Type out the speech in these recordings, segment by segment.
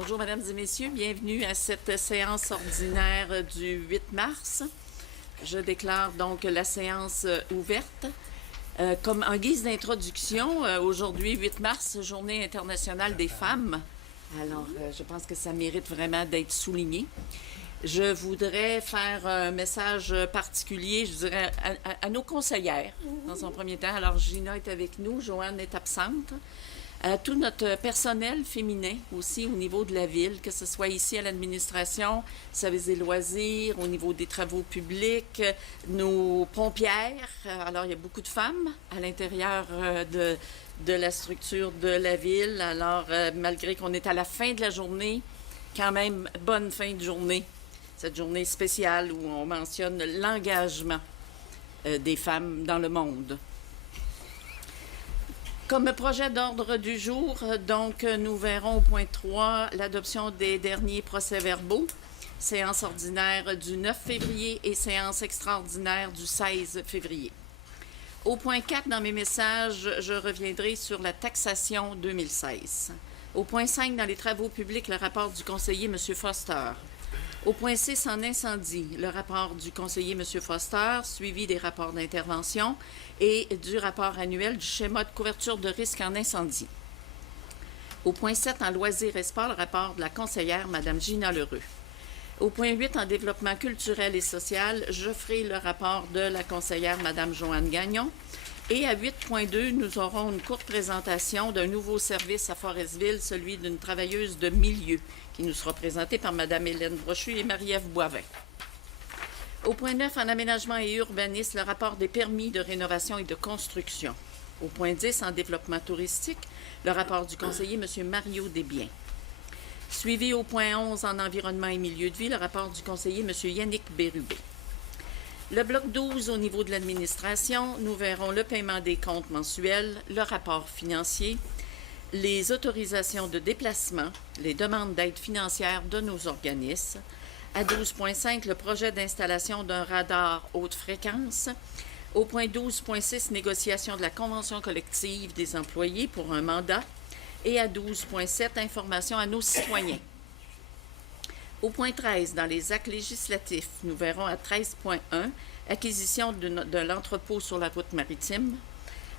Bonjour, Mesdames et Messieurs. Bienvenue à cette séance ordinaire du 8 mars. Je déclare donc la séance ouverte. Comme en guise d'introduction, aujourd'hui, 8 mars, Journée internationale des femmes. Alors, je pense que ça mérite vraiment d'être souligné. Je voudrais faire un message particulier, je dirais, à nos conseillères, dans un premier temps. Alors, Gina est avec nous, Joanne est absente. À tout notre personnel féminin aussi au niveau de la ville, que ce soit ici à l'administration, service des loisirs, au niveau des travaux publics, nos pompières. Alors, il y a beaucoup de femmes à l'intérieur de la structure de la ville. Alors, malgré qu'on est à la fin de la journée, quand même, bonne fin de journée. Cette journée spéciale où on mentionne l'engagement des femmes dans le monde. Comme projet d'ordre du jour, donc, nous verrons au point 3 l'adoption des derniers procès-verbaux, séance ordinaire du 9 février et séance extraordinaire du 16 février. Au point 4, dans mes messages, je reviendrai sur la taxation 2016. Au point 5, dans les travaux publics, le rapport du conseiller M. Foster. Au point 6, en incendie, le rapport du conseiller M. Foster, suivi des rapports d'intervention et du rapport annuel du schéma de couverture de risque en incendie. Au point 7, en loisirs et sport, le rapport de la conseillère Mme Gina Lheureux. Au point 8, en développement culturel et social, je ferai le rapport de la conseillère Mme Joanne Gagnon. Et à 8.2, nous aurons une courte présentation d'un nouveau service à Forestville, celui d'une travailleuse de milieu, qui nous sera présenté par Mme Hélène Brochu et Marie-Ève Boivin. Au point 9, en aménagement et urbanisme, le rapport des permis de rénovation et de construction. Au point 10, en développement touristique, le rapport du conseiller M. Mario Desbiens. Suivi au point 11, en environnement et milieu de vie, le rapport du conseiller M. Yannick Bérubé. Le bloc 12, au niveau de l'administration, nous verrons le paiement des comptes mensuels, le rapport financier, les autorisations de déplacement, les demandes d'aide financière de nos organismes. À 12.5, le projet d'installation d'un radar haute fréquence. Au point 12.6, négociation de la convention collective des employés pour un mandat. Et à 12.7, information à nos citoyens. Au point 13, dans les actes législatifs, nous verrons à 13.1, acquisition de l'entrepôt sur la route maritime.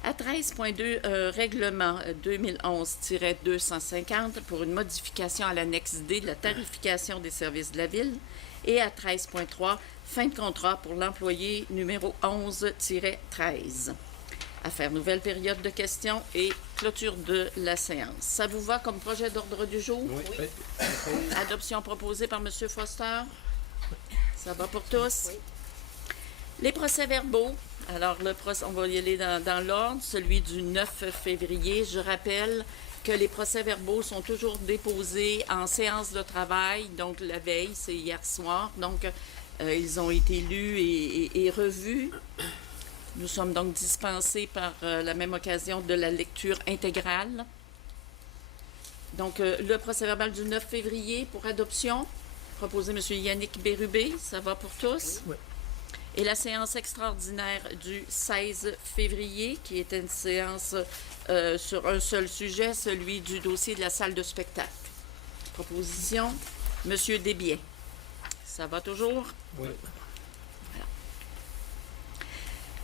À 13.2, règlement 2011-250 pour une modification à l'annexe D de la tarification des services de la ville. Et à 13.3, fin de contrat pour l'employé numéro 11-13. Affaire nouvelle période de questions et clôture de la séance. Ça vous va comme projet d'ordre du jour? Oui. Adoption proposée par M. Foster. Ça va pour tous? Oui. Les procès-verbaux. Alors, on va y aller dans l'ordre. Celui du 9 février. Je rappelle que les procès-verbaux sont toujours déposés en séance de travail. Donc, la veille, c'est hier soir. Donc, ils ont été lus et revus. Nous sommes donc dispensés par la même occasion de la lecture intégrale. Donc, le procès-verbal du 9 février pour adoption, proposé M. Yannick Bérubé, ça va pour tous? Oui. Et la séance extraordinaire du 16 février, qui était une séance sur un seul sujet, celui du dossier de la salle de spectacle. Proposition, M. Desbiens. Ça va toujours? Oui.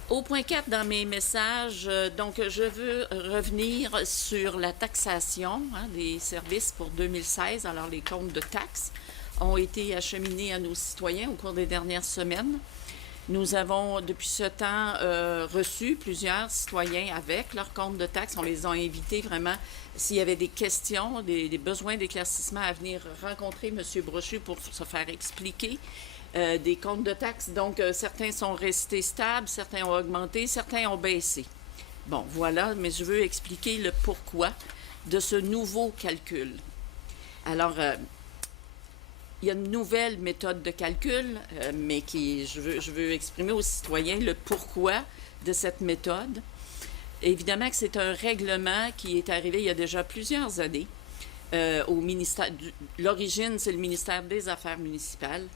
Au point 4, dans mes messages, donc je veux revenir sur la taxation des services pour 2016. Alors, les comptes de taxes ont été acheminés à nos citoyens au cours des dernières semaines. Nous avons, depuis ce temps, reçu plusieurs citoyens avec leurs comptes de taxes. On les a invités vraiment, s'il y avait des questions, des besoins d'éclaircissement, à venir rencontrer M. Brochu pour se faire expliquer des comptes de taxes. Donc, certains sont restés stables, certains ont augmenté, certains ont baissé. Bon, voilà, mais je veux expliquer le pourquoi de ce nouveau calcul. Alors, il y a une nouvelle méthode de calcul, mais je veux exprimer aux citoyens le pourquoi de cette méthode. Évidemment que c'est un règlement qui est arrivé il y a déjà plusieurs années au ministère. L'origine, c'est le ministère des Affaires municipales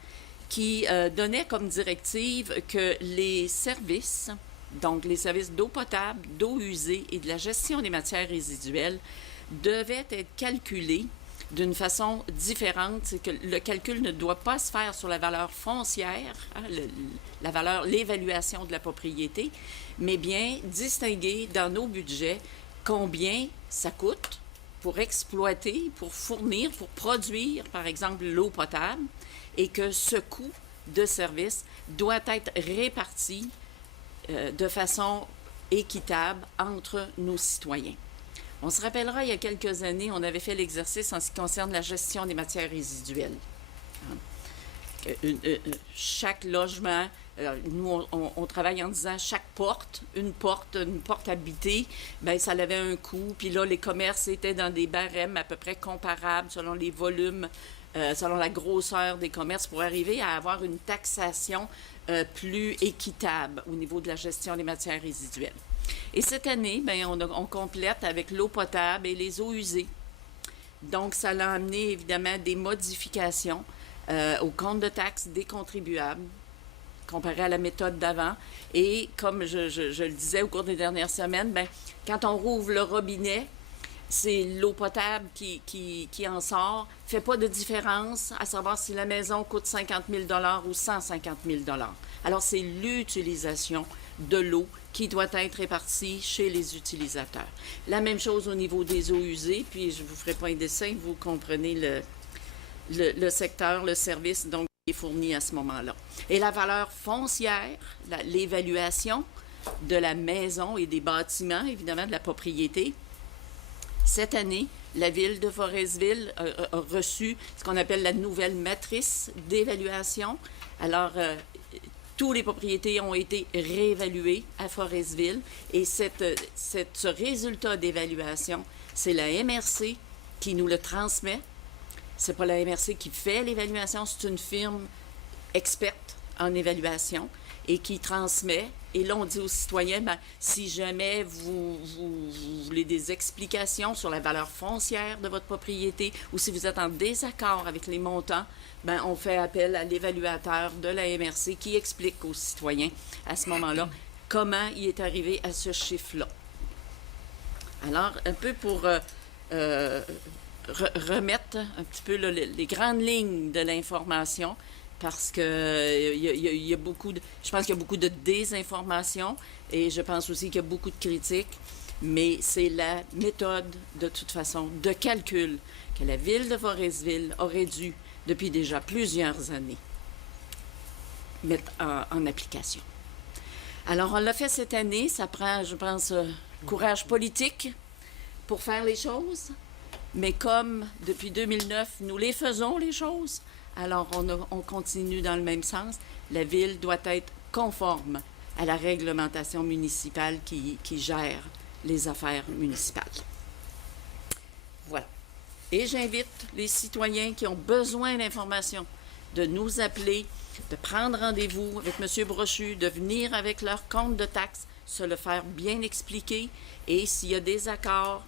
qui donnait comme directive que les services, donc les services d'eau potable, d'eau usée et de la gestion des matières résiduelles, devaient être calculés d'une façon différente. C'est que le calcul ne doit pas se faire sur la valeur foncière, hein, la valeur, l'évaluation de la propriété, mais bien distinguer dans nos budgets combien ça coûte pour exploiter, pour fournir, pour produire, par exemple, l'eau potable, et que ce coût de service doit être réparti de façon équitable entre nos citoyens. On se rappellera, il y a quelques années, on avait fait l'exercice en ce qui concerne la gestion des matières résiduelles. Chaque logement, nous, on travaille en disant chaque porte, une porte habitée, bien, ça avait un coût. Puis là, les commerces étaient dans des barèmes à peu près comparables selon les volumes, selon la grosseur des commerces, pour arriver à avoir une taxation plus équitable au niveau de la gestion des matières résiduelles. Et cette année, bien, on complète avec l'eau potable et les eaux usées. Donc, ça a amené évidemment des modifications au compte de taxes des contribuables comparé à la méthode d'avant. Et comme je le disais au cours des dernières semaines, bien, quand on rouvre le robinet, c'est l'eau potable qui en sort. Ne fait pas de différence à savoir si la maison coûte 50 000 $ ou 150 000 $. Alors, c'est l'utilisation de l'eau qui doit être répartie chez les utilisateurs. La même chose au niveau des eaux usées, puis je ne vous ferai pas un dessin, vous comprenez le secteur, le service donc, qui est fourni à ce moment-là. Et la valeur foncière, l'évaluation de la maison et des bâtiments, évidemment, de la propriété. Cette année, la ville de Forestville a reçu ce qu'on appelle la nouvelle matrice d'évaluation. Alors, toutes les propriétés ont été réévaluées à Forestville et ce résultat d'évaluation, c'est la MRC qui nous le transmet. Ce n'est pas la MRC qui fait l'évaluation, c'est une firme experte en évaluation et qui transmet. Et là, on dit aux citoyens, bien, si jamais vous voulez des explications sur la valeur foncière de votre propriété ou si vous êtes en désaccord avec les montants, bien, on fait appel à l'évaluateur de la MRC qui explique aux citoyens à ce moment-là comment il est arrivé à ce chiffre-là. Alors, un peu pour remettre un petit peu là, les grandes lignes de l'information, parce que y a beaucoup de, je pense qu'il y a beaucoup de désinformation et je pense aussi qu'il y a beaucoup de critiques, mais c'est la méthode, de toute façon, de calcul que la ville de Forestville aurait dû, depuis déjà plusieurs années, mettre en application. Alors, on l'a fait cette année. Ça prend, je pense, courage politique pour faire les choses, mais comme depuis 2009, nous les faisons, les choses, alors on continue dans le même sens. La ville doit être conforme à la réglementation municipale qui gère les affaires municipales. Voilà. Et j'invite les citoyens qui ont besoin d'informations de nous appeler, de prendre rendez-vous avec M. Brochu, de venir avec leur compte de taxes, se le faire bien expliquer. Et s'il y a des accords,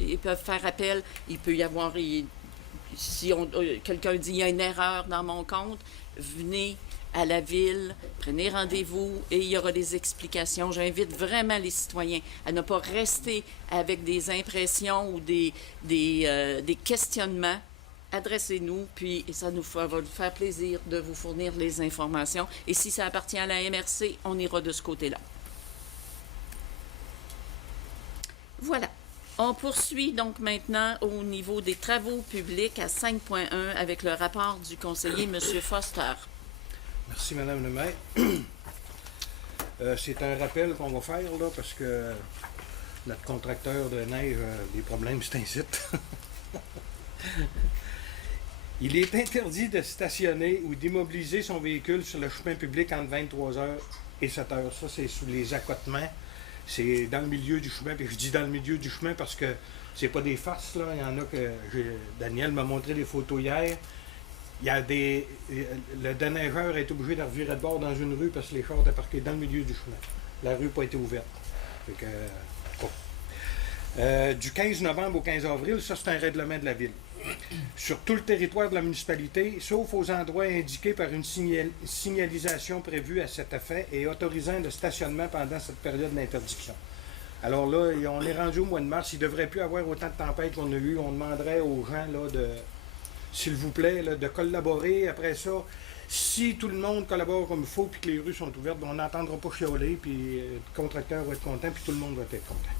ils peuvent faire appel. Il peut y avoir... Si quelqu'un dit « il y a une erreur dans mon compte », venez à la ville, prenez rendez-vous et il y aura des explications. J'invite vraiment les citoyens à ne pas rester avec des impressions ou des questionnements. Adressez-nous, puis ça va nous faire plaisir de vous fournir les informations. Et si ça appartient à la MRC, on ira de ce côté-là. Voilà. On poursuit donc maintenant au niveau des travaux publics à 5.1 avec le rapport du conseiller M. Foster. Merci, Mme le maire. C'est un rappel qu'on va faire, là, parce que notre contracteur de neige a des problèmes, c'est un site. Il est interdit de stationner ou d'immobiliser son véhicule sur le chemin public entre 23h et 7h. Ça, c'est sous les accotements. C'est dans le milieu du chemin, puis je dis dans le milieu du chemin parce que c'est pas des farces, là. Il y en a que... Daniel m'a montré les photos hier. Il y a des... Le déneigeur est obligé de revirer de bord dans une rue parce que les chars étaient parqués dans le milieu du chemin. La rue n'a pas été ouverte. Fait que... du 15 novembre au 15 avril, ça c'est un règlement de la ville. Sur tout le territoire de la municipalité, sauf aux endroits indiqués par une signalisation prévue à cet effet et autorisant le stationnement pendant cette période d'interdiction. Alors là, on est rendu au mois de mars. Il ne devrait plus avoir autant de tempêtes qu'on a eu. On demanderait aux gens, là, s'il vous plaît, là, de collaborer. Après ça, si tout le monde collabore comme il faut puis que les rues sont ouvertes, on n'entendra pas chialer, puis le contracteur va être content, puis tout le monde va être content.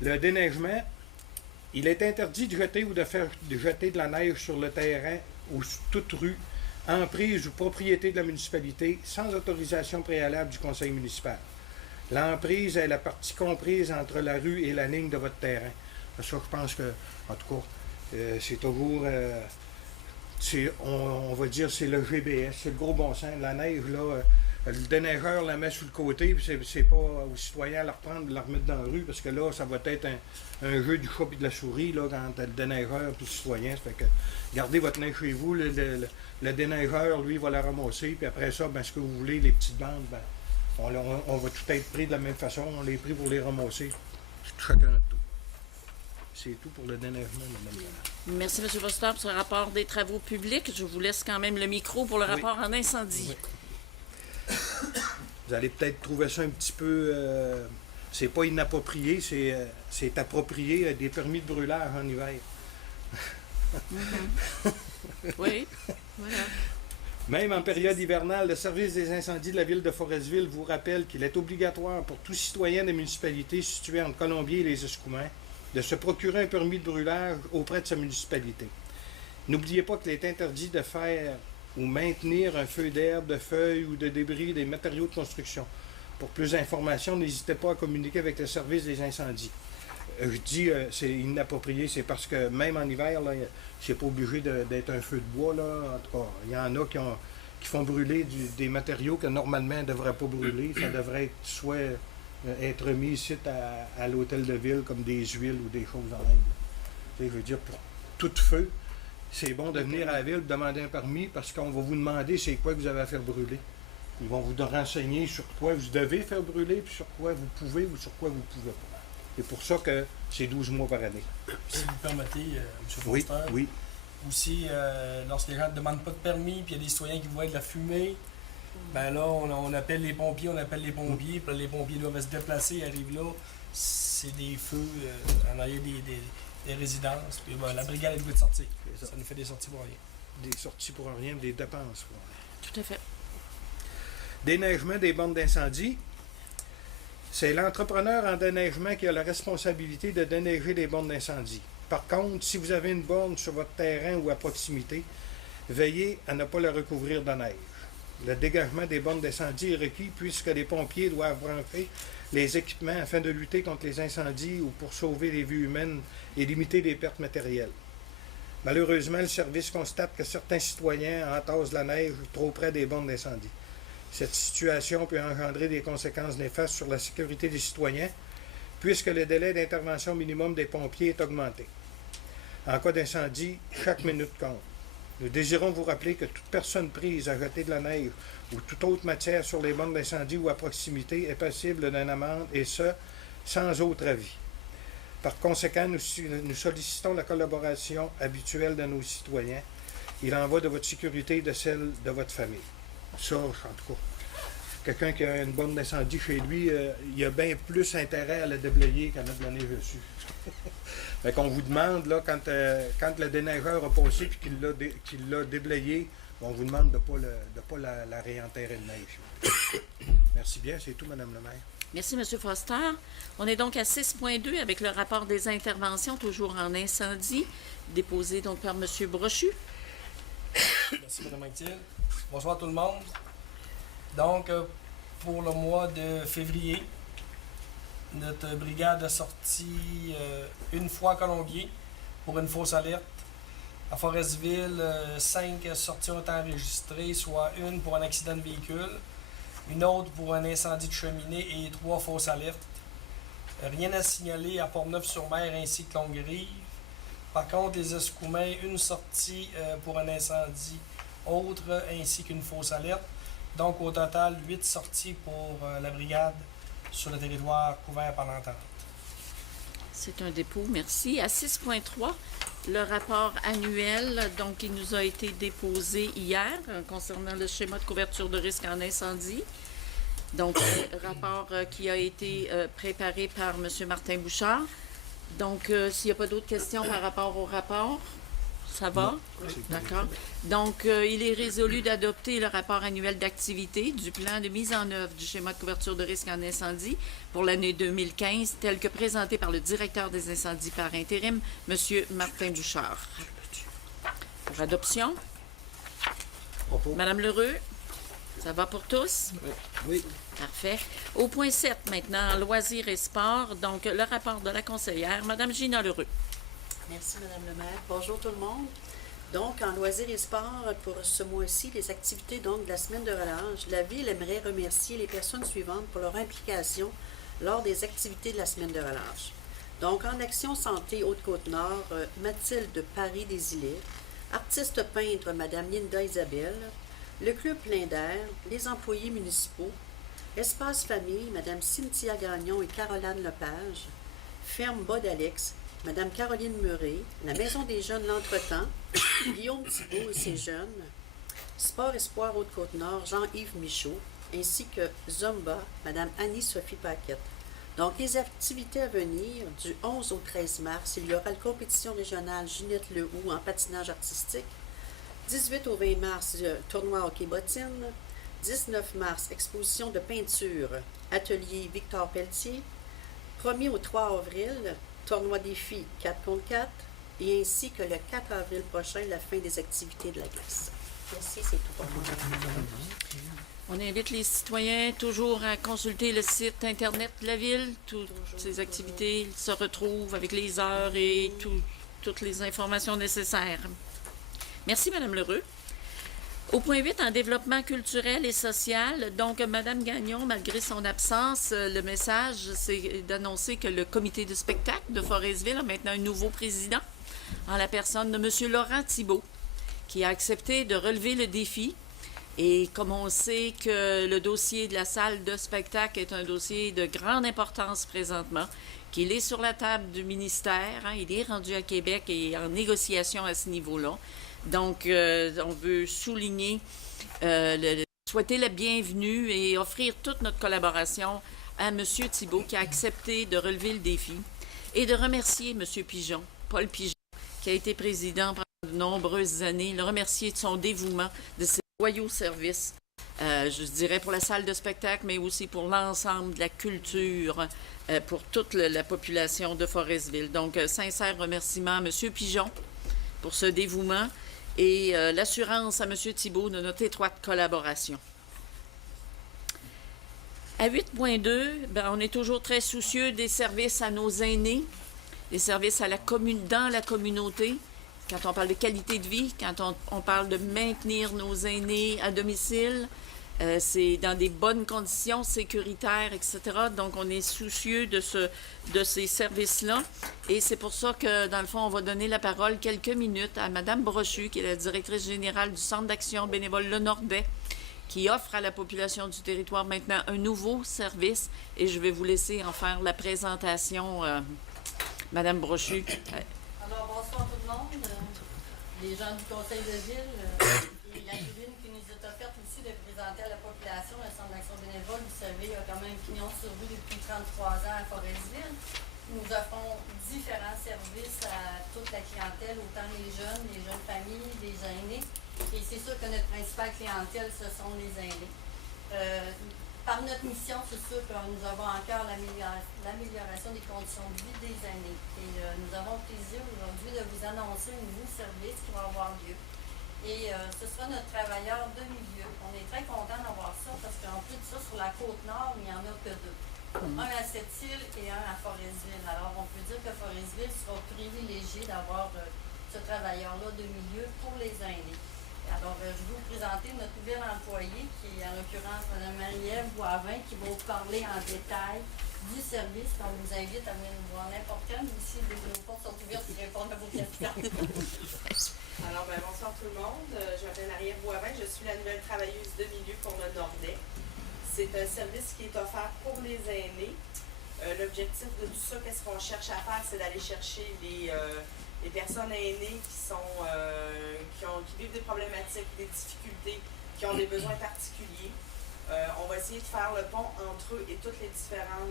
Le déneigement, il est interdit de jeter ou de jeter de la neige sur le terrain ou sur toute rue, emprise ou propriété de la municipalité, sans autorisation préalable du conseil municipal. L'emprise est la partie comprise entre la rue et la ligne de votre terrain. Ça, je pense que, en tout cas, c'est toujours, on va dire, c'est le GBS, c'est le gros bon sens. La neige, là, le déneigeur la met sur le côté, puis c'est pas aux citoyens à la reprendre, de la remettre dans la rue, parce que là, ça va être un jeu du chat et de la souris, là, quand le déneigeur et le citoyen. Ça fait que gardez votre neige chez vous, le déneigeur, lui, va la ramasser, puis après ça, ben, ce que vous voulez, les petites bandes, ben, on va tout être pris de la même façon, on les pris pour les ramasser, chacun notre tour. C'est tout pour le déneigement, madame. Merci, M. Foster, pour ce rapport des travaux publics. Je vous laisse quand même le micro pour le rapport en incendie. Oui. Vous allez peut-être trouver ça un petit peu... c'est pas inapproprié, c'est approprié des permis de brûlage en hiver. Oui, voilà. Même en période hivernale, le service des incendies de la ville de Forestville vous rappelle qu'il est obligatoire pour tout citoyen des municipalités situées entre Colombier et les Escoumins de se procurer un permis de brûlage auprès de sa municipalité. N'oubliez pas qu'il est interdit de faire ou maintenir un feu d'herbe, de feuilles ou de débris des matériaux de construction. Pour plus d'informations, n'hésitez pas à communiquer avec le service des incendies. Je dis c'est inapproprié, c'est parce que même en hiver, là, c'est pas obligé d'être un feu de bois. Là. En tout cas, il y en a qui font brûler des matériaux que normalement ne devraient pas brûler. Ça devrait être soit être mis ici à l'hôtel de ville comme des huiles ou des choses en même. Je veux dire, pour tout feu, c'est bon de venir à la ville demander un permis parce qu'on va vous demander c'est quoi que vous avez à faire brûler. Ils vont vous renseigner sur quoi vous devez faire brûler, puis sur quoi vous pouvez ou sur quoi vous ne pouvez pas. C'est pour ça que c'est 12 mois par année. Si vous permettez, M. Oui, Foster, oui. aussi, lorsque les gens ne demandent pas de permis, puis il y a des citoyens qui voient de la fumée, ben là, on appelle les pompiers, puis là, les pompiers doivent se déplacer, arrivent là, c'est des feux en arrière des résidences, puis ben, la brigade est obligée de sortir. Ça nous fait des sorties pour rien. Des sorties pour rien, des dépenses pour rien. Tout à fait. Déneigement des bornes d'incendie. C'est l'entrepreneur en déneigement qui a la responsabilité de déneiger les bornes d'incendie. Par contre, si vous avez une borne sur votre terrain ou à proximité, veillez à ne pas la recouvrir de neige. Le dégagement des bornes d'incendie est requis puisque les pompiers doivent brancher les équipements afin de lutter contre les incendies ou pour sauver les vies humaines et limiter les pertes matérielles. Malheureusement, le service constate que certains citoyens entassent la neige trop près des bornes d'incendie. Cette situation peut engendrer des conséquences néfastes sur la sécurité des citoyens, puisque le délai d'intervention minimum des pompiers est augmenté. En cas d'incendie, chaque minute compte. Nous désirons vous rappeler que toute personne prise à jeter de la neige ou toute autre matière sur les bornes d'incendie ou à proximité est passible d'une amende, et ce, sans autre avis. Par conséquent, nous sollicitons la collaboration habituelle de nos citoyens. Il en va de votre sécurité et de celle de votre famille. Ça, en tout cas, quelqu'un qui a une borne d'incendie chez lui, il a bien plus intérêt à la déblayer qu'à mettre la neige dessus. Fait qu'on vous demande, là, quand le déneigeur a passé et qu'il l'a déblayé, on vous demande de ne pas la réenterrer de neige. Merci bien, c'est tout, Mme le maire. Merci, M. Foster. On est donc à 6.2 avec le rapport des interventions, toujours en incendie, déposé donc par M. Brochu. Merci, Mme Anctil. Bonsoir tout le monde. Donc, pour le mois de février, notre brigade a sorti une fois à Colombier pour une fausse alerte. À Forestville, 5 sorties ont été enregistrées, soit une pour un accident de véhicule, une autre pour un incendie de cheminée et 3 fausses alertes. Rien à signaler à Port-Neuf-sur-Mer ainsi que Longuerive. Par contre, les Escoumins, une sortie pour un incendie autre ainsi qu'une fausse alerte. Donc, au total, 8 sorties pour la brigade sur le territoire couvert par l'entente. C'est un dépôt, merci. À 6.3, le rapport annuel, donc il nous a été déposé hier concernant le schéma de couverture de risque en incendie. Donc, rapport qui a été préparé par M. Martin Bouchard. Donc, s'il n'y a pas d'autres questions par rapport au rapport, ça va? D'accord. Donc, il est résolu d'adopter le rapport annuel d'activité du plan de mise en œuvre du schéma de couverture de risque en incendie pour l'année 2015, tel que présenté par le directeur des incendies par intérim, M. Martin Bouchard. Pour adoption. Madame Lheureux, ça va pour tous? Oui. Parfait. Au point 7, maintenant, loisirs et sports. Donc, le rapport de la conseillère, Madame Gina Lheureux. Merci, Madame le maire. Bonjour tout le monde. Donc, en loisirs et sports, pour ce mois-ci, les activités donc, de la semaine de relâche, la Ville aimerait remercier les personnes suivantes pour leur implication lors des activités de la semaine de relâche. Donc, en action santé Haute-Côte-Nord, Mathilde Paris-des-Îlets, artiste peintre Madame Linda Isabelle, le Club Plein d'Air, les employés municipaux, Espace Famille, Madame Cynthia Gagnon et Caroline Lepage, Ferme Bas d'Alex, Madame Caroline Murray, la Maison des Jeunes L'Entretemps, Guillaume Thibault et ses jeunes, Sport Espoir Haute-Côte-Nord, Jean-Yves Michaud, ainsi que Zumba, Madame Annie-Sophie Paquette. Donc, les activités à venir, du 11 au 13 mars, il y aura la compétition régionale Ginette Lehoux en patinage artistique. 18 au 20 mars, tournoi hockey bottine. 19 mars, exposition de peinture, atelier Victor Pelletier. 1er au 3 avril, tournoi défi 4 contre 4. Et ainsi que le 4 avril prochain, la fin des activités de la glace. Merci, c'est tout pour moi. On invite les citoyens toujours à consulter le site Internet de la Ville. Toutes ces activités se retrouvent avec les heures et toutes les informations nécessaires. Merci, Mme Lheureux. Au point 8, en développement culturel et social, donc Mme Gagnon, malgré son absence, le message, c'est d'annoncer que le comité de spectacle de Forestville a maintenant un nouveau président, en la personne de M. Laurent Thibault, qui a accepté de relever le défi. Et comme on sait que le dossier de la salle de spectacle est un dossier de grande importance présentement, qu'il est sur la table du ministère, il est rendu à Québec et en négociation à ce niveau-là. Donc, on veut souligner, souhaiter la bienvenue et offrir toute notre collaboration à M. Thibault qui a accepté de relever le défi et de remercier M. Pigeon, Paul Pigeon, qui a été président pendant de nombreuses années, le remercier de son dévouement, de ses loyaux services, je dirais pour la salle de spectacle, mais aussi pour l'ensemble de la culture, pour toute la population de Forestville. Donc, sincère remerciement à M. Pigeon pour ce dévouement et l'assurance à M. Thibault de notre étroite collaboration. À 8.2, on est toujours très soucieux des services à nos aînés, des services à dans la communauté. Quand on parle de qualité de vie, quand on parle de maintenir nos aînés à domicile, c'est dans des bonnes conditions sécuritaires, etc. Donc, on est soucieux de ces services-là. Et c'est pour ça que, dans le fond, on va donner la parole quelques minutes à Mme Brochu, qui est la directrice générale du Centre d'action bénévole Le Nordais, qui offre à la population du territoire maintenant un nouveau service. Et je vais vous laisser en faire la présentation, Mme Brochu. Alors, bonsoir tout le monde, les gens du Conseil de Ville et la tribune qui nous est offerte aussi de présenter à la population le Centre d'action bénévole. Vous savez, il y a quand même pignon sur rue depuis 33 ans à Forestville. Nous offrons différents services à toute la clientèle, autant les jeunes familles, les aînés. Et c'est sûr que notre principale clientèle, ce sont les aînés. Par notre mission, c'est sûr que nous avons encore l'amélioration des conditions de vie des aînés. Et nous avons le plaisir aujourd'hui de vous annoncer un nouveau service qui va avoir lieu. Et ce sera notre travailleur de milieu. On est très content d'avoir ça parce qu'en plus de ça, sur la Côte-Nord, il n'y en a que deux. Un à Sept-Îles et un à Forestville. Alors, on peut dire que Forestville sera privilégié d'avoir ce travailleur-là de milieu pour les aînés. Alors, je vais vous présenter notre nouvelle employée, qui est en l'occurrence Mme Marie-Ève Boivin, qui va vous parler en détail du service. On vous invite à venir nous voir n'importe quand. Nous aussi, nos portes sont ouvertes pour répondre à vos questions. Alors, bonsoir tout le monde. Je m'appelle Marie-Ève Boivin. Je suis la nouvelle travailleuse de milieu pour le Nordais. C'est un service qui est offert pour les aînés. L'objectif de tout ça, qu'est-ce qu'on cherche à faire, c'est d'aller chercher les personnes aînées qui vivent des problématiques, des difficultés, qui ont des besoins particuliers. On va essayer essayer de faire le pont entre eux et tous les différents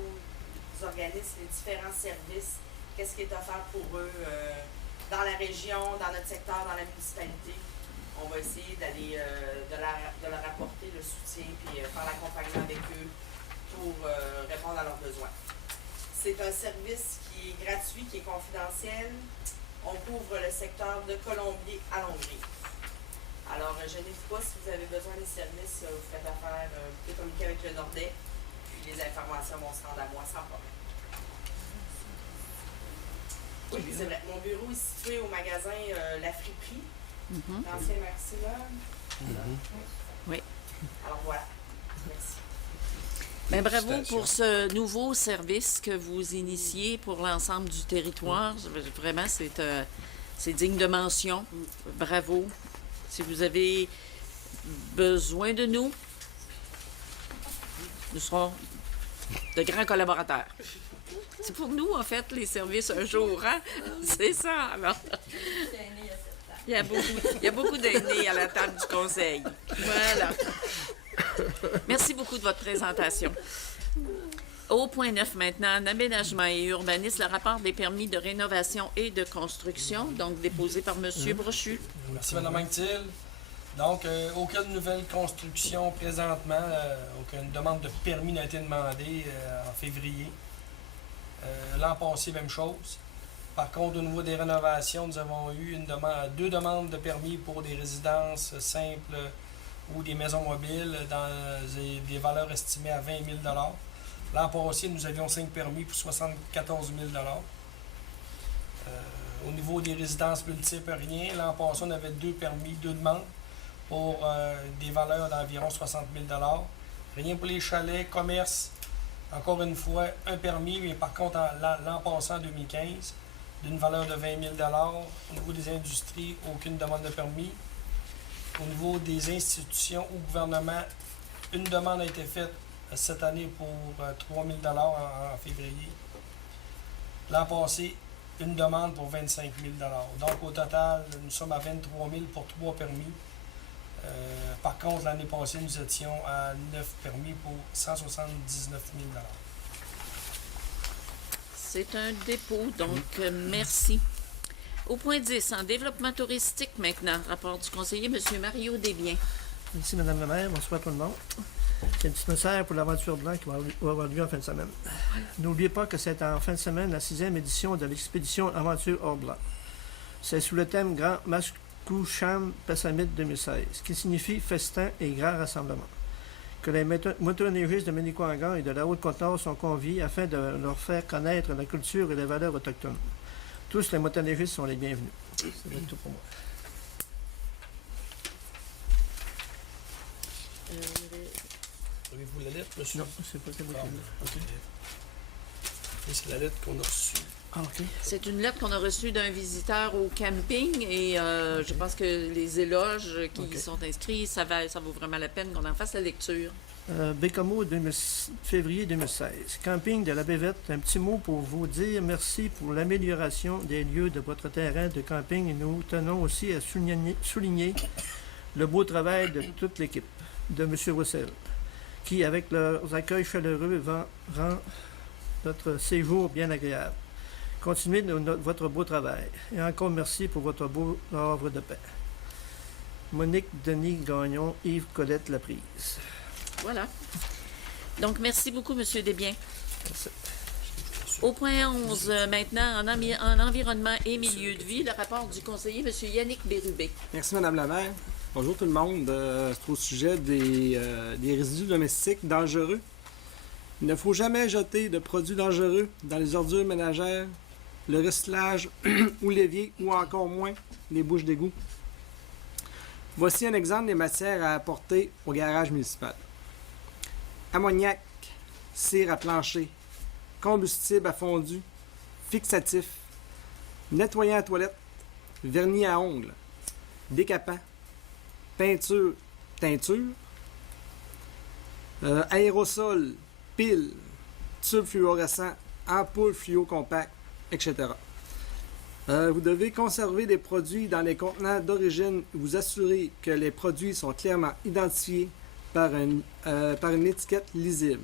organismes, les différents services. Qu'est-ce qui est offert pour eux dans la région, dans notre secteur, dans la municipalité. On va essayer d'aller de leur apporter le soutien puis faire l'accompagnement avec eux pour répondre à leurs besoins. C'est un service qui est gratuit, qui est confidentiel. On couvre le secteur de Colombier à Longueuil. Alors, gênez-vous pas si vous avez besoin des services, vous faites affaire, vous pouvez communiquer avec le Nordais, puis les informations vont se rendre à moi sans problème. Oui, c'est vrai. Mon bureau est situé au magasin La Friperie, l'ancien Maximum. Oui. Alors voilà. Merci. Ben, bravo pour ce nouveau service que vous initiez pour l'ensemble du territoire. Vraiment, c'est digne de mention. Bravo. Si vous avez besoin de nous, nous serons de grands collaborateurs. C'est pour nous, en fait, les services un jour, hein? C'est ça, alors. Il y a beaucoup d'aînés à la table du conseil. Voilà. Merci beaucoup de votre présentation. Au point 9 maintenant, en aménagement et urbanisme, le rapport des permis de rénovation et de construction, donc déposé par M. Brochu. Merci, Mme Anctil. Donc, aucune nouvelle construction présentement. Aucune demande de permis n'a été demandée en février. L'an passé, même chose. Par contre, au niveau des rénovations, nous avons eu deux demandes de permis pour des résidences simples ou des maisons mobiles dans des valeurs estimées à 20 000 $. L'an passé, nous avions 5 permis pour 74 000 $. Au niveau des résidences multiples, rien. L'an passé, on avait 2 permis, 2 demandes pour des valeurs d'environ 60 000 $. Rien pour les chalets, commerces. Encore une fois, un permis, mais par contre, l'an passé, en 2015, d'une valeur de 20 000 $. Au niveau des industries, aucune demande de permis. Au niveau des institutions ou gouvernements, une demande a été faite cette année pour 3 000 $ en février. L'an passé, une demande pour 25 000 $. Donc, au total, nous sommes à 23 000 pour 3 permis. Par contre, l'année passée, nous étions à 9 permis pour 179 000 $. C'est un dépôt, donc merci. Au point 10, en développement touristique maintenant, rapport du conseiller, M. Mario Desbiens. Merci, Mme la maire. Bonsoir tout le monde. C'est un petit message pour l'aventure blanc qui va avoir lieu en fin de semaine. N'oubliez pas que c'est en fin de semaine la 6e édition de l'expédition Aventure hors blanc. C'est sous le thème Grand Mascoucham Pessamit 2016, qui signifie festin et grand rassemblement. Que les motoneigistes de Manicouagan et de la Haute-Côte-Nord sont conviés afin de leur faire connaître la culture et les valeurs autochtones. Tous les motoneigistes sont les bienvenus. C'est tout pour moi. Avez-vous la lettre, monsieur? Non, c'est pas quel OK. Et c'est la lettre qu'on a reçue. Ah, OK. C'est une lettre qu'on a reçue d'un visiteur au camping et je pense que les éloges qui y sont inscrits, ça vaut vraiment la peine qu'on en fasse la lecture. Bécamo, février 2016. Camping de la Bévette. Un petit mot pour vous dire merci pour l'amélioration des lieux de votre terrain de camping et nous tenons aussi à souligner le beau travail de toute l'équipe de M. Roussel, qui, avec leurs accueils chaleureux, rend notre séjour bien agréable. Continuez votre beau travail. Et encore merci pour votre beau havre de paix. Monique Denis Gagnon, Yves Colette Laprise. Voilà. Donc, merci beaucoup, M. Desbiens. Merci. Au point 11, maintenant, en environnement et milieu de vie, le rapport du conseiller, M. Yannick Bérubé. Merci, Mme la maire. Bonjour tout le monde. C'est au sujet des résidus domestiques dangereux. Il ne faut jamais jeter de produits dangereux dans les ordures ménagères, le recyclage ou l'évier, ou encore moins les bouches d'égout. Voici un exemple des matières à apporter au garage municipal. Ammoniac, cire à plancher, combustible à fondu, fixatif, nettoyant à toilette, vernis à ongles, décapant, teinture, aérosol, piles, tubes fluorescents, ampoules fluo compacts, etc. Vous devez conserver des produits dans les contenants d'origine, vous assurer que les produits sont clairement identifiés, par une étiquette lisible.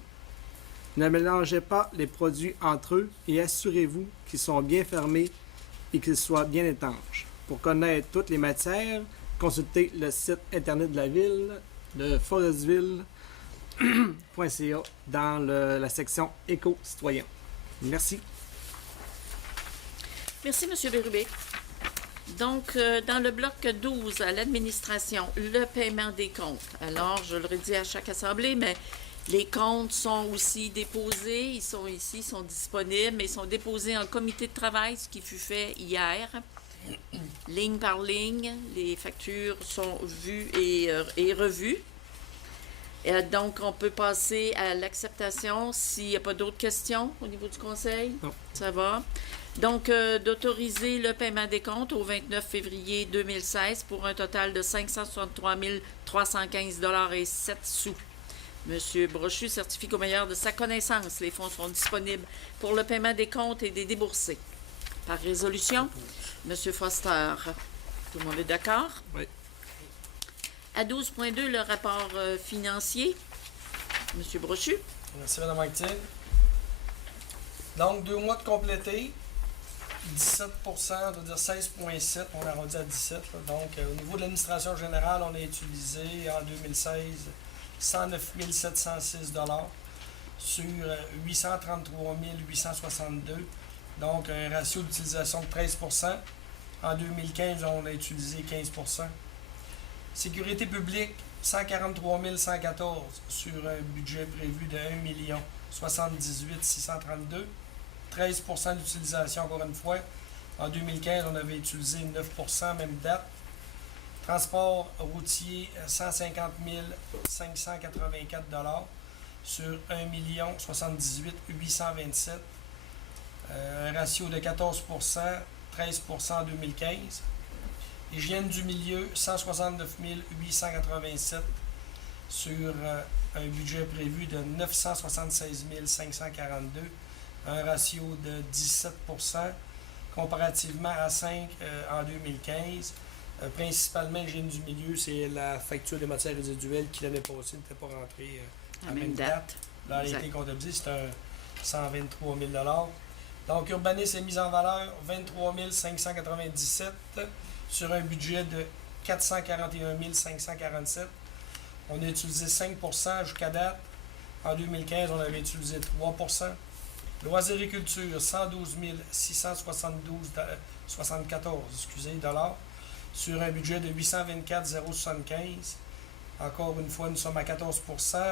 Ne mélangez pas les produits entre eux et assurez-vous qu'ils sont bien fermés et qu'ils soient bien étanches. Pour connaître toutes les matières, consultez le site internet de la ville, de forestville.ca, dans la section Éco-citoyen. Merci. Merci, M. Bérubé. Donc, dans le bloc 12, à l'administration, le paiement des comptes. Alors, je le redis à chaque assemblée, mais les comptes sont aussi déposés. Ils sont ici, ils sont disponibles, mais ils sont déposés en comité de travail, ce qui fut fait hier. Ligne par ligne, les factures sont vues et revues. Donc, on peut passer à l'acceptation s'il n'y a pas d'autres questions au niveau du conseil. Non. Ça va. Donc, d'autoriser le paiement des comptes au 29 février 2016 pour un total de 563 315 et 7 sous. M. Brochu certifie qu'au meilleur de sa connaissance, les fonds seront disponibles pour le paiement des comptes et des déboursés. Par résolution, M. Foster. Tout le monde est d'accord? Oui. À 12.2, le rapport financier. M. Brochu. Merci, Mme Actil. Donc, 2 mois de complété. 17 on va dire 16,7, on a arrondi à 17. Là. Donc, au niveau de l'administration générale, on a utilisé en 2016 109 706 sur 833 862. Donc, un ratio d'utilisation de 13 En 2015, on a utilisé 15 Sécurité publique, 143 114 sur un budget prévu de 1 78 632. 13 d'utilisation, encore une fois. En 2015, on avait utilisé 9 même date. Transport routier, 150 584 sur 1 78 827. Un ratio de 14 13 en 2015. Hygiène du milieu, 169 887 sur un budget prévu de 976 542. Un ratio de 17 comparativement à 5 en 2015. Principalement, l'hygiène du milieu, c'est la facture des matières résiduelles qui l'année passée n'était pas rentrée à la même date. Là, elle a été comptabilisée, c'est un 123 000 Donc, urbanisme et mise en valeur, 23 597 sur un budget de 441 547. On a utilisé 5 jusqu'à date. En 2015, on avait utilisé 3 Loisirs et culture, 112 672,74 dollars sur un budget de 824,075. Encore une fois, nous sommes à 14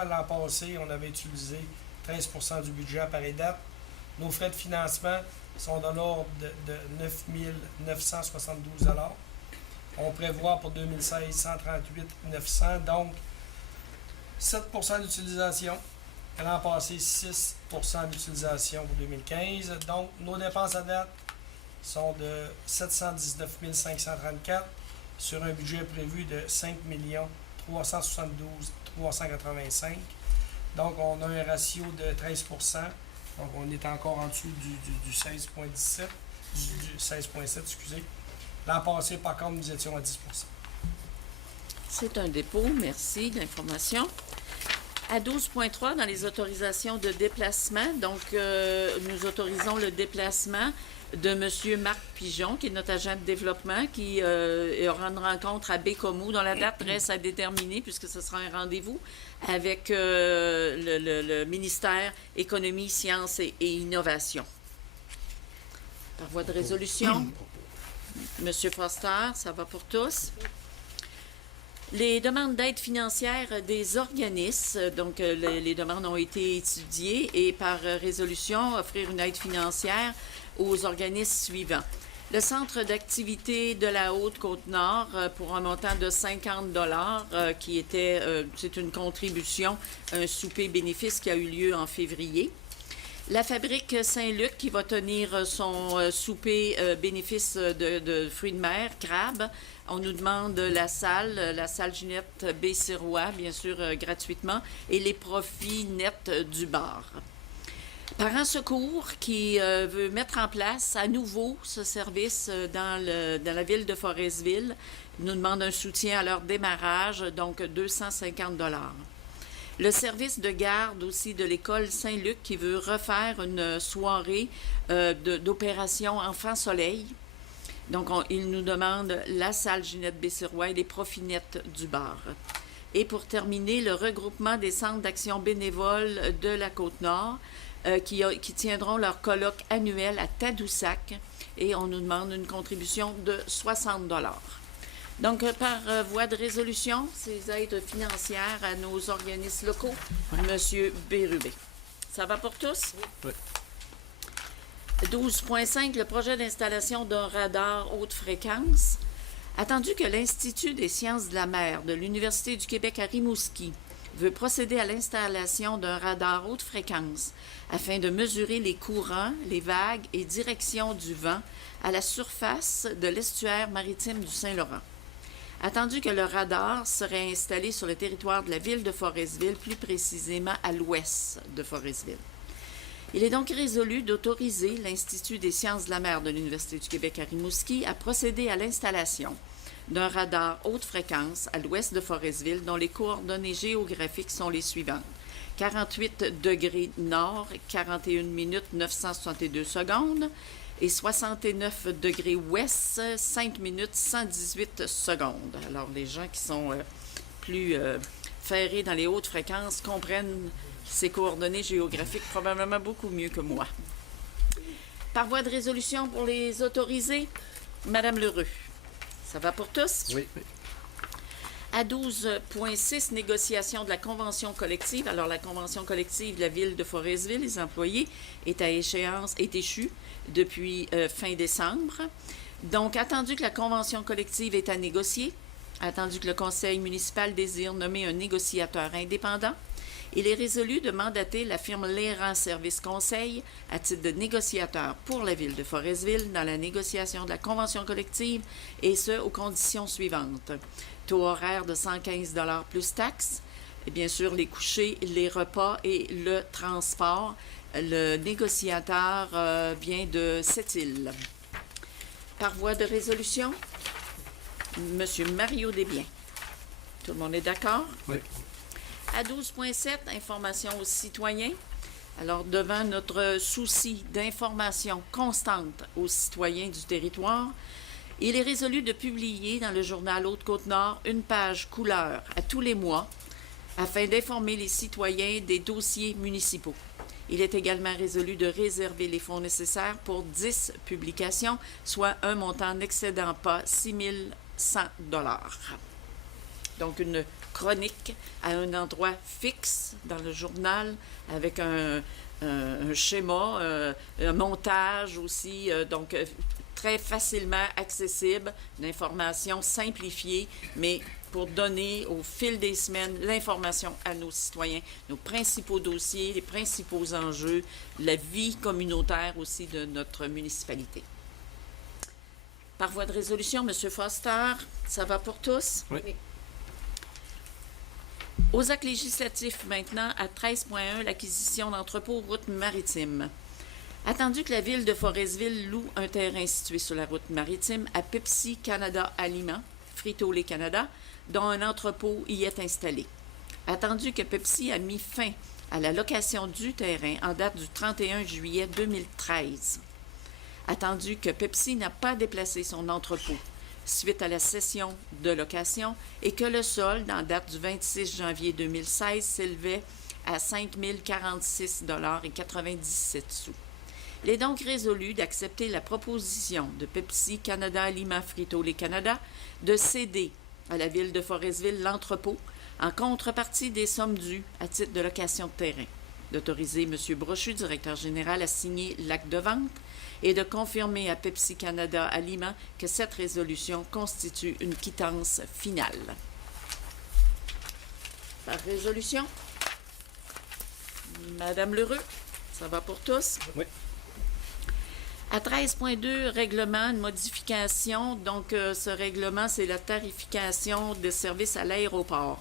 L'an passé, on avait utilisé 13 du budget à pareille date. Nos frais de financement sont de l'ordre de 9 972 dollars. On prévoit pour 2016 138 900, donc 7 d'utilisation. L'an passé, 6 d'utilisation pour 2015. Donc, nos dépenses à date sont de 719 534 sur un budget prévu de 5 372 385. Donc, on a un ratio de 13 Donc, on est encore en dessous du 16,17, du 16,7, excusez. L'an passé, par contre, nous étions à 10 C'est un dépôt. Merci de l'information. À 12.3, dans les autorisations de déplacement, donc nous autorisons le déplacement de M. Marc Pigeon, qui est notre agent de développement, qui aura une rencontre à Bécomo, dont la date reste à déterminer, puisque ce sera un rendez-vous avec le ministère Économie, Sciences et Innovation. Par voie de résolution, M. Foster, ça va pour tous. Les demandes d'aide financière des organismes, donc les demandes ont été étudiées et par résolution, offrir une aide financière aux organismes suivants. Le Centre d'activité de la Haute-Côte-Nord pour un montant de 50 qui était, c'est une contribution, un souper bénéfice qui a eu lieu en février. La fabrique Saint-Luc qui va tenir son souper bénéfice de fruits de mer, crabes. On nous demande la salle Ginette B. bien sûr, gratuitement, et les profits nets du bar. Parents Secours qui veut mettre en place à nouveau ce service dans la ville de Forestville nous demande un soutien à leur démarrage, donc 250 $. Le service de garde aussi de l'école Saint-Luc qui veut refaire une soirée d'opération Enfant Soleil. Donc, il nous demande la salle Ginette Bessirois et les profinettes du bar. Et pour terminer, le regroupement des centres d'action bénévole de la Côte-Nord qui tiendront leur colloque annuel à Tadoussac et on nous demande une contribution de 60 $. Donc, par voie de résolution, ces aides financières à nos organismes locaux, M. Bérubé. Ça va pour tous? Oui. 12.5, le projet d'installation d'un radar haute fréquence. Attendu que l'Institut des sciences de la mer de l'Université du Québec à Rimouski veut procéder à l'installation d'un radar haute fréquence afin de mesurer les courants, les vagues et direction du vent à la surface de l'estuaire maritime du Saint-Laurent. Attendu que le radar serait installé sur le territoire de la ville de Forestville, plus précisément à l'ouest de Forestville. Il est donc résolu d'autoriser l'Institut des sciences de la mer de l'Université du Québec à Rimouski à procéder à l'installation d'un radar haute fréquence à l'ouest de Forestville dont les coordonnées géographiques sont les suivantes. 48 degrés nord, 41 minutes 962 secondes et 69 degrés ouest, 5 minutes 118 secondes. Alors, les gens qui sont plus ferrés dans les hautes fréquences comprennent ces coordonnées géographiques probablement beaucoup mieux que moi. Par voie de résolution pour les autoriser, Madame Lheureux. Ça va pour tous? Oui. À 12.6, négociation de la convention collective. Alors, la convention collective de la ville de Forestville, les employés, est échue depuis fin décembre. Donc, attendu que la convention collective est à négocier, attendu que le conseil municipal désire nommer un négociateur indépendant, il est résolu de mandater la firme Léran Service Conseil à titre de négociateur pour la ville de Forestville dans la négociation de la convention collective et ce, aux conditions suivantes. Taux horaire de 115 $ plus taxes, et bien sûr les couchers, les repas et le transport. Le négociateur vient de Sept-Îles. Par voie de résolution, M. Mario Desbiens. Tout le monde est d'accord? Oui. À 12.7, information aux citoyens. Alors, devant notre souci d'information constante aux citoyens du territoire, il est résolu de publier dans le journal Haute-Côte-Nord une page couleur à tous les mois afin d'informer les citoyens des dossiers municipaux. Il est également résolu de réserver les fonds nécessaires pour 10 publications, soit un montant n'excédant pas 6 100 $. Donc, une chronique à un endroit fixe dans le journal avec un schéma, un montage aussi, donc très facilement accessible, une information simplifiée, mais pour donner au fil des semaines l'information à nos citoyens, nos principaux dossiers, les principaux enjeux, la vie communautaire aussi de notre municipalité. Par voie de résolution, M. Foster, ça va pour tous? Oui. Aux actes législatifs maintenant, à 13.1, l'acquisition d'entrepôts route maritime. Attendu que la ville de Forestville loue un terrain situé sur la route maritime à Pepsi Canada Aliments, Frito-Lay Canada, dont un entrepôt y est installé. Attendu que Pepsi a mis fin à la location du terrain en date du 31 juillet 2013. Attendu que Pepsi n'a pas déplacé son entrepôt suite à la cession de location et que le solde en date du 26 janvier 2016 s'élevait à 5 046 $ et 97 sous. Il est donc résolu d'accepter la proposition de Pepsi Canada Aliments Frito-Lay Canada de céder à la ville de Forestville l'entrepôt en contrepartie des sommes dues à titre de location de terrain, d'autoriser M. Brochu, directeur général, à signer l'acte de vente et de confirmer à Pepsi Canada Aliments que cette résolution constitue une quittance finale. Par résolution, Madame Lheureux, ça va pour tous? Oui. À 13.2, règlement, une modification. Donc, ce règlement, c'est la tarification des services à l'aéroport.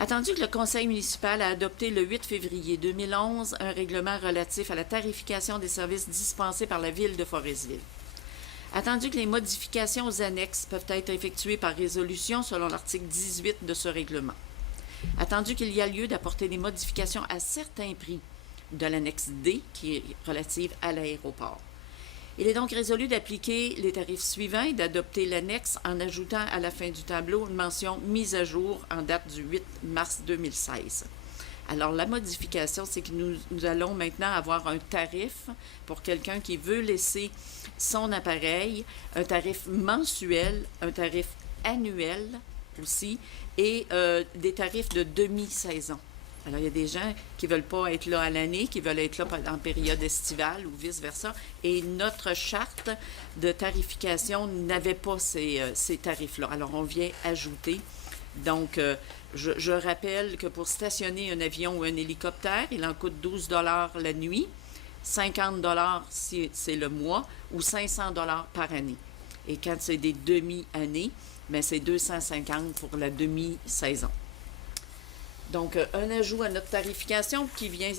Attendu que le conseil municipal a adopté le 8 février 2011 un règlement relatif à la tarification des services dispensés par la ville de Forestville. Attendu que les modifications aux annexes peuvent être effectuées par résolution selon l'article 18 de ce règlement. Attendu qu'il y a lieu d'apporter des modifications à certains prix de l'annexe D, qui est relative à l'aéroport. Il est donc résolu d'appliquer les tarifs suivants et d'adopter l'annexe en ajoutant à la fin du tableau une mention mise à jour en date du 8 mars 2016. Alors, la modification, c'est que nous allons maintenant avoir un tarif pour quelqu'un qui veut laisser son appareil, un tarif mensuel, un tarif annuel aussi, et des tarifs de demi-saison. Alors, il y a des gens qui ne veulent pas être là à l'année, qui veulent être là en période estivale ou vice-versa. Et notre charte de tarification n'avait pas ces tarifs-là. Alors, on vient ajouter. Donc, je rappelle que pour stationner un avion ou un hélicoptère, il en coûte 12 $ la nuit, 50 $ si c'est le mois ou 500 $ par année. Et quand c'est des demi-années, bien, c'est 250 pour la demi-saison. Donc, un ajout à notre tarification qui vient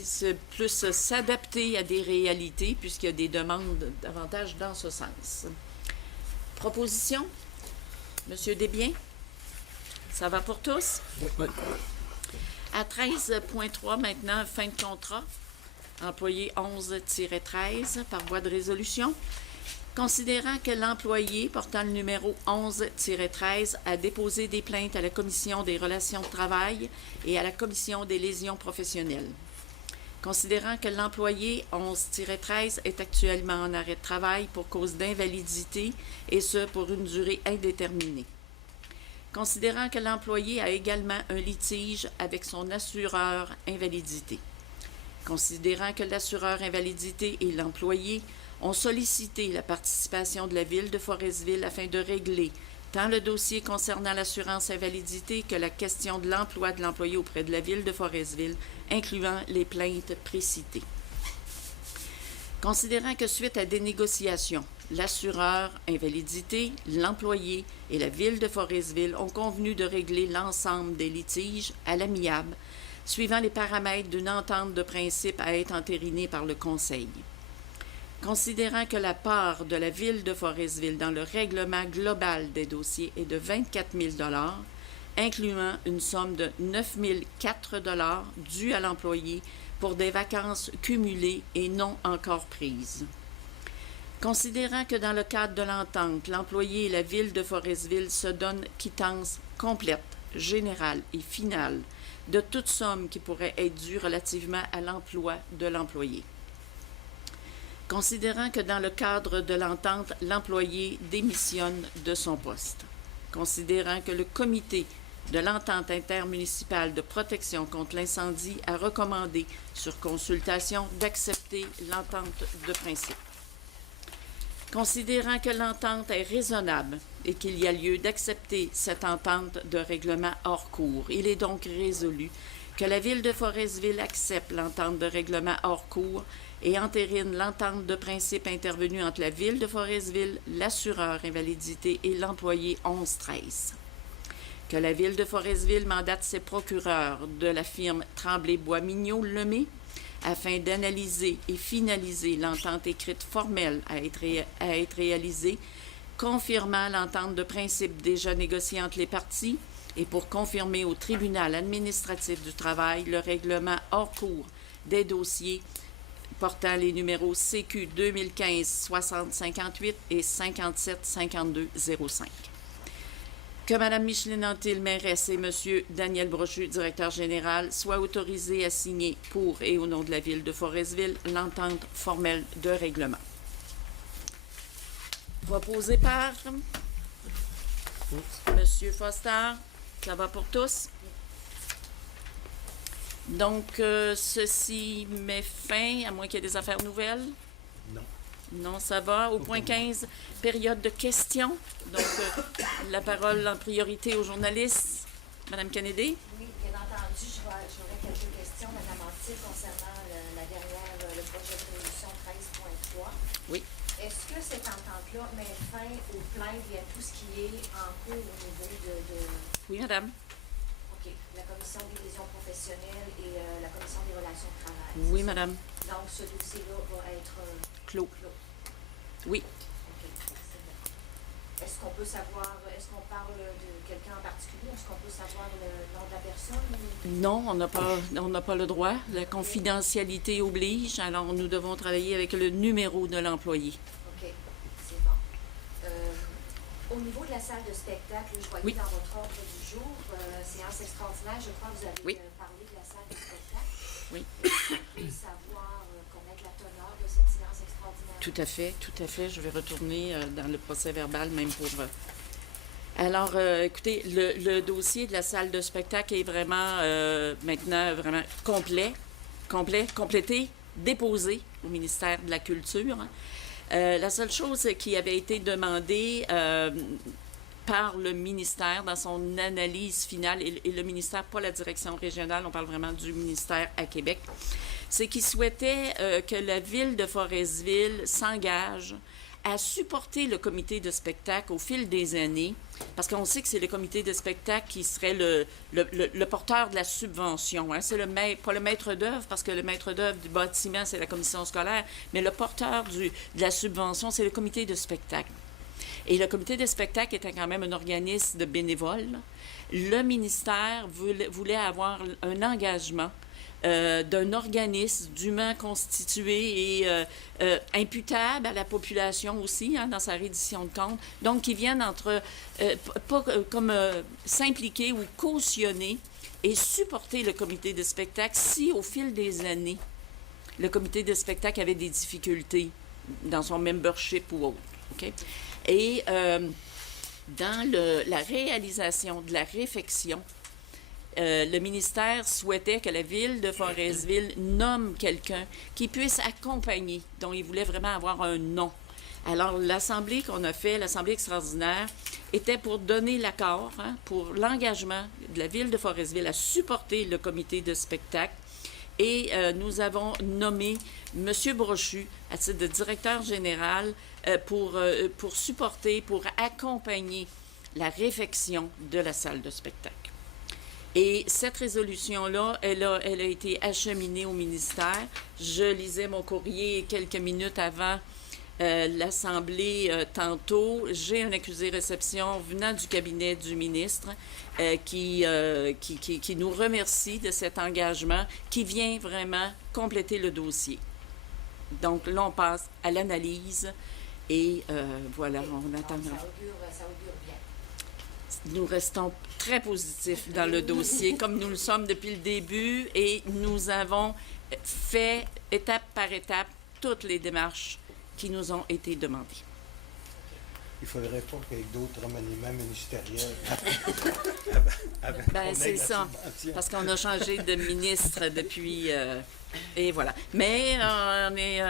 plus s'adapter à des réalités puisqu'il y a des demandes davantage dans ce sens. Proposition? Monsieur Desbiens? Ça va pour tous? Oui. À 13.3 maintenant, fin de contrat, employé 11-13 par voie de résolution. Considérant que l'employé portant le numéro 11-13 a déposé des plaintes à la Commission des relations de travail et à la Commission des lésions professionnelles. Considérant que l'employé 11-13 est actuellement en arrêt de travail pour cause d'invalidité et ce pour une durée indéterminée. Considérant que l'employé a également un litige avec son assureur invalidité. Considérant que l'assureur invalidité et l'employé ont sollicité la participation de la Ville de Forestville afin de régler tant le dossier concernant l'assurance invalidité que la question de l'emploi de l'employé auprès de la Ville de Forestville, incluant les plaintes précitées. Considérant que suite à des négociations, l'assureur invalidité, l'employé et la Ville de Forestville ont convenu de régler l'ensemble des litiges à l'amiable, suivant les paramètres d'une entente de principe à être entérinée par le Conseil. Considérant que la part de la Ville de Forestville dans le règlement global des dossiers est de 24 000 $, incluant une somme de 9 004 $ due à l'employé pour des vacances cumulées et non encore prises. Considérant que dans le cadre de l'entente, l'employé et la Ville de Forestville se donnent quittance complète, générale et finale de toute somme qui pourrait être due relativement à l'emploi de l'employé. Considérant que dans le cadre de l'entente, l'employé démissionne de son poste. Considérant que le comité de l'entente intermunicipale de protection contre l'incendie a recommandé, sur consultation, d'accepter l'entente de principe. Considérant que l'entente est raisonnable et qu'il y a lieu d'accepter cette entente de règlement hors cours, il est donc résolu que la Ville de Forestville accepte l'entente de règlement hors cours et entérine l'entente de principe intervenue entre la Ville de Forestville, l'assureur invalidité et l'employé 11-13. Que la Ville de Forestville mandate ses procureurs de la firme Tremblay-Bois-Mignot-Lemay afin d'analyser et finaliser l'entente écrite formelle à être réalisée, confirmant l'entente de principe déjà négociée entre les parties et pour confirmer au tribunal administratif du travail le règlement hors cours des dossiers portant les numéros CQ 2015-6058 et 57-5205. Que Mme Micheline Antil, mairesse, et M. Daniel Brochu, directeur général, soient autorisés à signer pour et au nom de la Ville de Forestville l'entente formelle de règlement. Proposé par M. Foster. Ça va pour tous? Donc, ceci met fin, à moins qu'il y ait des affaires nouvelles. Non. Non, ça va. Au point 15, période de questions. Donc, la parole en priorité aux journalistes. Madame Kennedy. Oui, bien entendu, j'aurais quelques questions, Madame Antil, concernant le projet de résolution 13.3. Oui. Est-ce que cette entente-là met fin aux plaintes et à tout ce qui est en cours au niveau de... Oui, madame. OK. La commission des lésions professionnelles et la commission des relations de travail. Oui, madame. Donc, ce dossier-là va être Clos. Oui. OK, c'est bon. Est-ce qu'on peut savoir, est-ce qu'on parle de quelqu'un en particulier? Est-ce qu'on peut savoir le nom de la personne? Non, on n'a pas le droit. La confidentialité oblige. Alors, nous devons travailler avec le numéro de l'employé. OK, c'est bon. Au niveau de la salle de spectacle, je voyais Oui. dans votre ordre du jour, séance extraordinaire, je crois que vous avez Oui. parlé de la salle de spectacle. Oui. Est-ce qu'on peut savoir connaître la teneur de cette séance extraordinaire? Tout à fait, tout à fait. Je vais retourner dans le procès verbal, même pour... Alors, écoutez, le dossier de la salle de spectacle est vraiment, maintenant, vraiment complété, déposé au ministère de la Culture. La seule chose qui avait été demandée par le ministère dans son analyse finale, et le ministère, pas la direction régionale, on parle vraiment du ministère à Québec, c'est qu'il souhaitait que la ville de Forestville s'engage à supporter le comité de spectacle au fil des années, parce qu'on sait que c'est le comité de spectacle qui serait le porteur de la subvention. Hein. C'est pas le maître d'œuvre, parce que le maître d'œuvre du bâtiment, c'est la commission scolaire, mais le porteur de la subvention, c'est le comité de spectacle. Et le comité de spectacle était quand même un organisme de bénévoles. Le ministère voulait avoir un engagement d'un organisme dûment constitué et imputable à la population aussi, hein, dans sa reddition de comptes. Donc, qui viennent s'impliquer ou cautionner et supporter le comité de spectacle si, au fil des années, le comité de spectacle avait des difficultés dans son membership ou autre. OK? Et dans la réalisation de la réfection, le ministère souhaitait que la ville de Forestville nomme quelqu'un qui puisse accompagner, dont il voulait vraiment avoir un nom. Alors, l'assemblée qu'on a fait, l'assemblée extraordinaire, était pour donner l'accord, hein, pour l'engagement de la ville de Forestville à supporter le comité de spectacle. Et nous avons nommé M. Brochu à titre de directeur général pour supporter, pour accompagner la réfection de la salle de spectacle. Et cette résolution-là, elle a été acheminée au ministère. Je lisais mon courrier quelques minutes avant l'Assemblée tantôt. J'ai un accusé-réception venant du cabinet du ministre qui nous remercie de cet engagement qui vient vraiment compléter le dossier. Donc là, on passe à l'analyse et voilà, on attend. Donc, ça augure bien. Nous restons très positifs dans le dossier, comme nous le sommes depuis le début, et nous avons fait, étape par étape, toutes les démarches qui nous ont été demandées. Il ne faudrait pas qu'avec d'autres remaniements ministériels. Ben, c'est ça, parce qu'on a changé de ministre depuis, et voilà. Mais on est...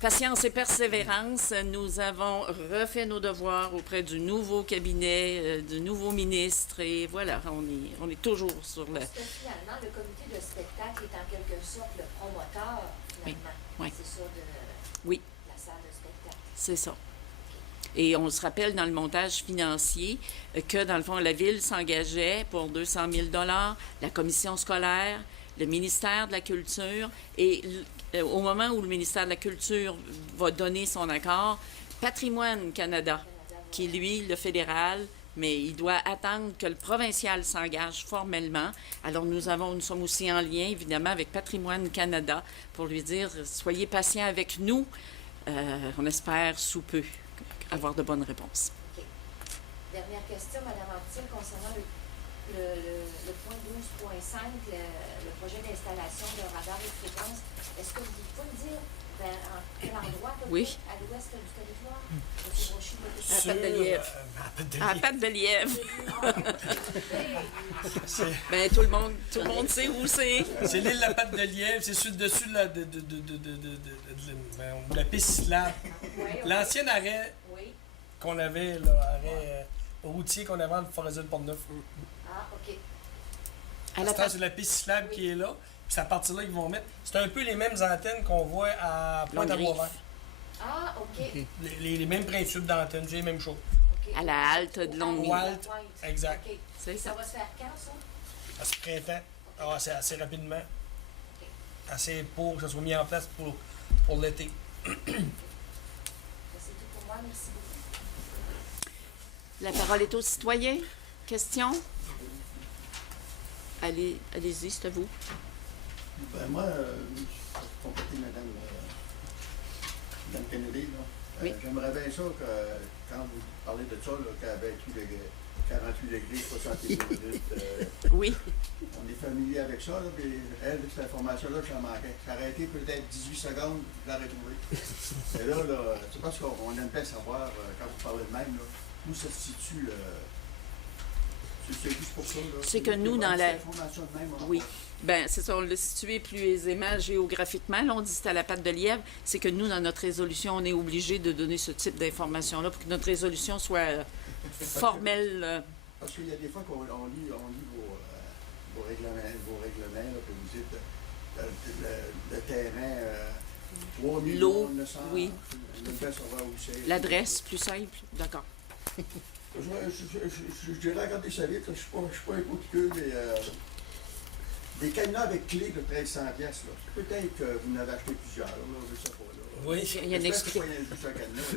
patience et persévérance, nous avons refait nos devoirs auprès du nouveau cabinet, du nouveau ministre, et voilà, on est toujours sur le... Parce que finalement, le comité de spectacle est en quelque sorte le promoteur, finalement. Oui. C'est ça de Oui. la salle de spectacle. C'est ça. Et on se rappelle dans le montage financier que, dans le fond, la Ville s'engageait pour 200 000 $, la commission scolaire, le ministère de la Culture, et au moment où le ministère de la Culture va donner son accord, Patrimoine Canada, qui est, lui, le fédéral, mais il doit attendre que le provincial s'engage formellement. Alors, nous sommes aussi en lien, évidemment, avec Patrimoine Canada pour lui dire « Soyez patient avec nous. On espère sous peu avoir de bonnes réponses. » OK. Dernière question, Mme Anctil, concernant le point 12.5, le projet d'installation de radar et de fréquence. Est-ce que vous pouvez me dire en quel endroit, Oui. à l'ouest du territoire? M. Brochu, À la patte de lièvre. À la patte de lièvre. Ben, tout le monde sait où c'est. C'est l'île La Patte de Lièvre, c'est sur le dessus de la piste cyclable. L'ancien arrêt Oui. qu'on avait, l'arrêt routier qu'on avait entre Forestville et Portneuf. Ah, OK. À la C'est patte. la piste cyclable qui est là. Puis c'est à partir de là qu'ils vont mettre. C'est un peu les mêmes antennes qu'on voit à Pointe-à-Boisvert. Ah, OK. Les mêmes principes d'antennes, c'est les mêmes choses. OK. À la halte de Longueuil. Halte, exact. OK. C'est Ça ça. va se faire quand, ça? À ce printemps. Ah, c'est assez rapidement. Assez pour que ça soit mis en place pour l'été. C'est tout pour moi. Merci beaucoup. La parole est aux citoyens. Questions? Allez-y, c'est à vous. Ben moi, pour compléter Madame Kennedy, là, Oui. j'aimerais bien ça que, quand vous parlez de ça, là, qu'avec les 48 degrés, 70 minutes, Oui. on est familier avec ça, là, puis elle, cette information-là, j'en manquais. Ça aurait été peut-être 18 secondes, je l'aurais trouvé. Et là, c'est parce qu'on aime bien savoir, quand vous parlez de même, là, où ça se situe. C'est juste pour ça, là. C'est que nous, dans la- Cette information de même, on Oui. Ben, c'est ça, on l'a situé plus aisément géographiquement. Là, on dit que c'est à la patte de lièvre. C'est que nous, dans notre résolution, on est obligé de donner ce type d'informations-là pour que notre résolution soit formelle. Parce qu'il y a des fois qu'on lit vos règlements, là, que vous dites le terrain, 3 L'eau, 900, oui. on aime bien savoir où c'est. L'adresse, plus simple. D'accord. Je dirais, regardez ça vite, là, je suis pas un coup de queue, mais des cadenas avec clé de 1300 pièces, là. Peut-être que vous en avez acheté plusieurs, là, je sais pas, là. Oui. Il y a une J'espère que explication. c'est pas juste un cadenas,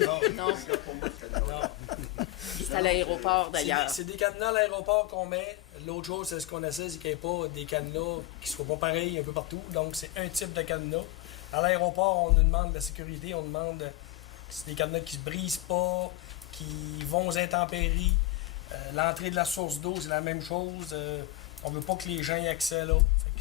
là. Non, Regarde pour moi, ce cadenas-là. Non. c'est à l'aéroport, d'ailleurs. C'est des cadenas à l'aéroport qu'on met. L'autre chose, c'est ce qu'on essaie, c'est qu'il n'y ait pas des cadenas qui ne soient pas pareils un peu partout. Donc, c'est un type de cadenas. À l'aéroport, on nous demande de la sécurité, on demande c'est des cadenas qui ne se brisent pas, qui vont aux intempéries. L'entrée de la source d'eau, c'est la même chose. On ne veut pas que les gens y aient accès là. Fait que,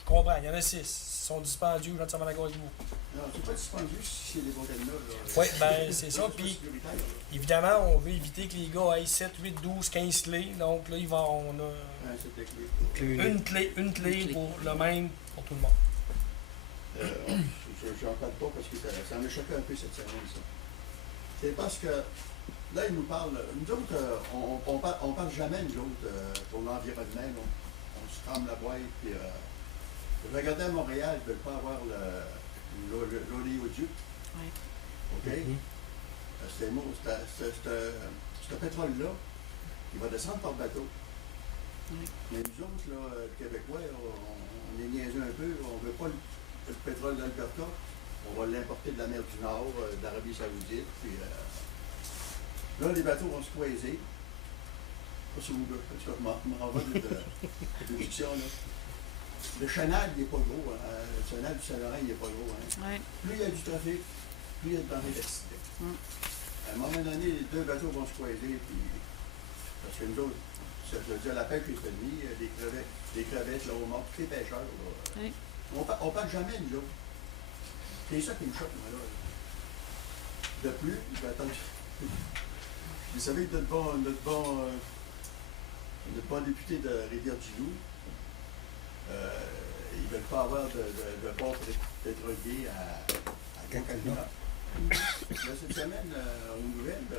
je comprends, il y en a 6. Ils sont dispendieux, je viens de savoir d'accord avec vous. Non, c'est pas dispendieux si c'est des bons cadenas, là. Oui, ben c'est ça. C'est pas Puis, sécuritaire, là. évidemment, on veut éviter que les gars aient 7, 8, 12, 15 clés. Donc là, on a Ouais, c'est des clés. une clé Une clé. pour le même pour tout le monde. Je n'en parle pas parce que ça m'a choqué un peu cette semaine, ça. C'est parce que là, ils nous parlent. Nous autres, on parle jamais, nous autres, pour l'environnement. Là. On se tremble la boîte. Puis, je regardais à Montréal, ils ne veulent pas avoir l'oléoduc. Oui. OK? Ce pétrole-là, il va descendre par bateau. Oui. Mais nous autres, là, Québécois, on est niaiseux un peu. On ne veut pas le pétrole d'Alberta. On va l'importer de la mer du Nord, d'Arabie Saoudite. Puis, là, les bateaux vont se croiser. Pas si vous voulez. Je m'en vais de diction, là. Le canal, il n'est pas gros. Hein. Le canal du Saint-Laurent, il n'est pas gros. Hein. Oui. Plus il y a du trafic, plus il y a de danger d'accident. À un moment donné, les deux bateaux vont se croiser. Puis, parce que nous autres, ça veut dire la pêche est finie, des crevettes, le homard, tous les pêcheurs. Là, Oui. on parle jamais, nous autres. C'est ça qui me choque, moi, là. De plus, je vais attendre. Vous savez que notre bon député de Rivière-du-Loup, ils ne veulent pas avoir de port pétrolier à Cancana. Là, cette semaine, aux nouvelles,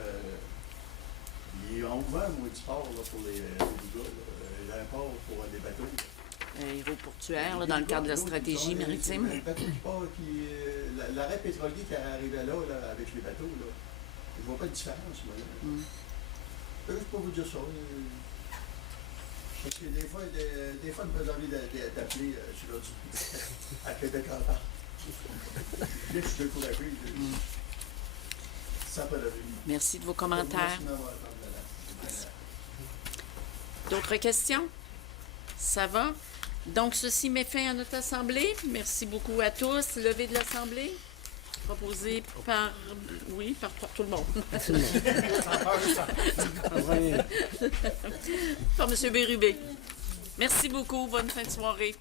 ils ont ouvert un maudit port là, pour les gars, là, un port pour les bateaux. Aéroportuaire, là, dans le cadre de la stratégie maritime. Le bateau qui part, l'arrêt pétrolier qui arrivait là, avec les bateaux, là, je ne vois pas de différence, moi. Là. Je peux juste pas vous dire ça. Parce que des fois, je me envie d'appeler sur l'autre à Québec en part. Je suis découragé. Ça peut la vie. Merci de vos commentaires. Merci de m'avoir entendu, madame. D'autres questions? Ça va? Donc, ceci met fin à notre assemblée. Merci beaucoup à tous. Levée de l'assemblée. Proposé par... Oui, par tout le monde. Par M. Bérubé. Merci beaucoup. Bonne fin de soirée.